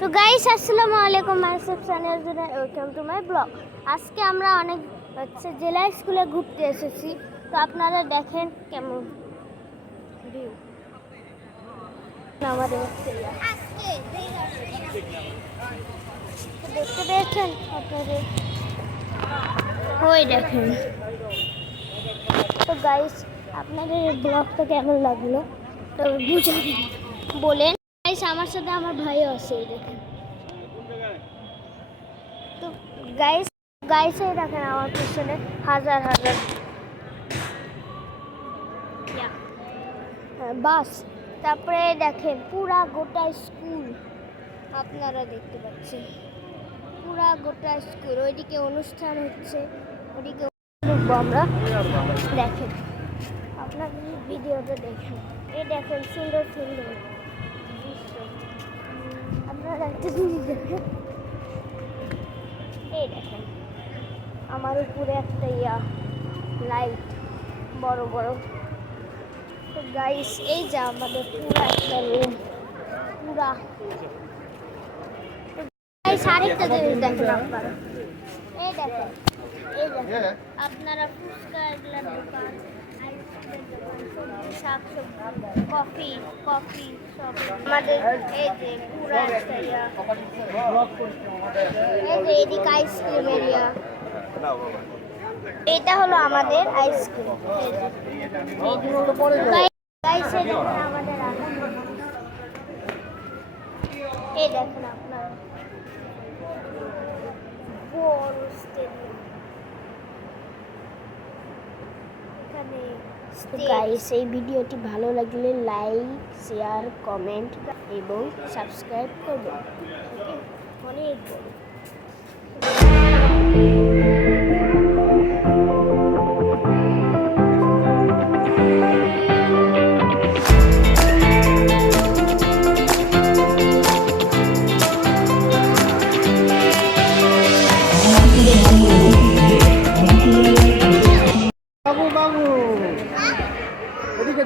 তো গাইস আসসালামু আলাইকুম মাইসেফ channel welcome to my blog আজকে আমরা অনেক হচ্ছে জেলা স্কুলে ঘুরতে এসেছি। তো আপনারা দেখেন কেমন ভিউ আমাদের তো দেখতে পেয়েছেন আপনাদের? ওই দেখেন। তো গাইস আপনাদের ব্লগটা কেমন লাগল? তো বুঝে বলেন। গাইস আমার সাথে আমার ভাইও আছে দেখেন। তো গাইস গাইসে দেখেন আমার পিছনে হাজার হাজার। হ্যাঁ, বাস। তারপরে দেখেন পুরা গোটা স্কুল আপনারা দেখতে পাচ্ছেন। পুরা গোটা স্কুল ওইদিকে অনুষ্ঠান হচ্ছে ওইদিকে ঢুকবো আমরা। দেখেন। আপনার ভিডিওটা দেখেন। এই দেখেন সুন্দর সুন্দর। এই দেখেন আমার উপরে একটা ইয়া লাইট বড় বড়। তো গাইস এই যে আমাদের পুরা একটা রুম পুরা। গাইস আরেকটা জিনিস দেখেন আপনারা। এই দেখেন এই দেখেন আপনারা ফুচকা এগুলার দোকান। আইসক্রিমের দোকান সবজি শাক কফি কফি সব আমাদের এই যে পুরা একটা এই যে এদিকে আইসক্রিম এরিয়া এটা হলো আমাদের আইসক্রিম আমাদের এই দেখেন আপনারা। বড় স্টেডিয়াম এখানে গাইস এই ভিডিওটি ভালো লাগলে লাইক শেয়ার কমেন্ট এবং সাবস্ক্রাইব করবেন। অনেক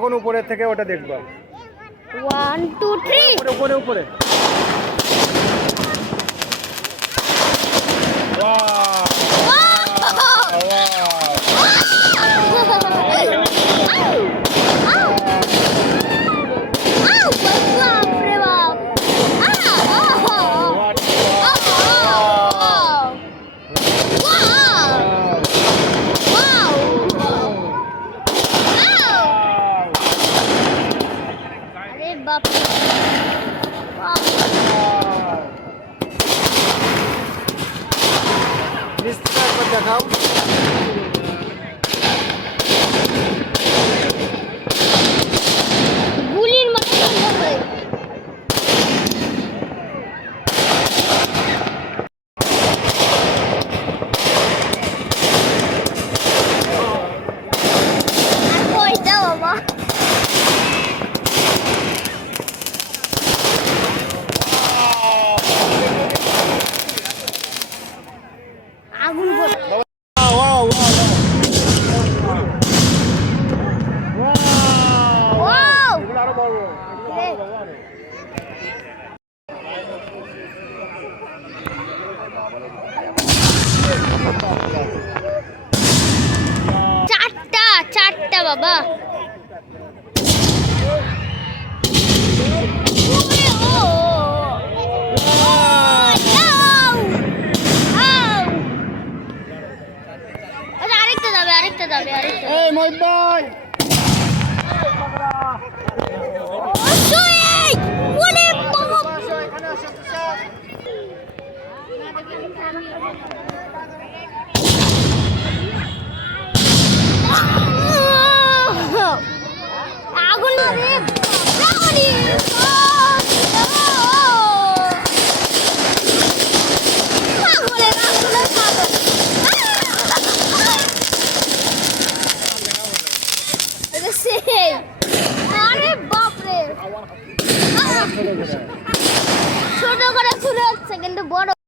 তখন উপরের থেকে ওটা দেখবা ওয়ান টু থ্রি উপরে উপরে উপরে Wow! Wow! দেখাও। চারটা চারটা বাবা আরেকটা যাবে আরেকটা যাবে আরেকটা এই মহিত ভাই ছোট করে খুলে হচ্ছে কিন্তু বড়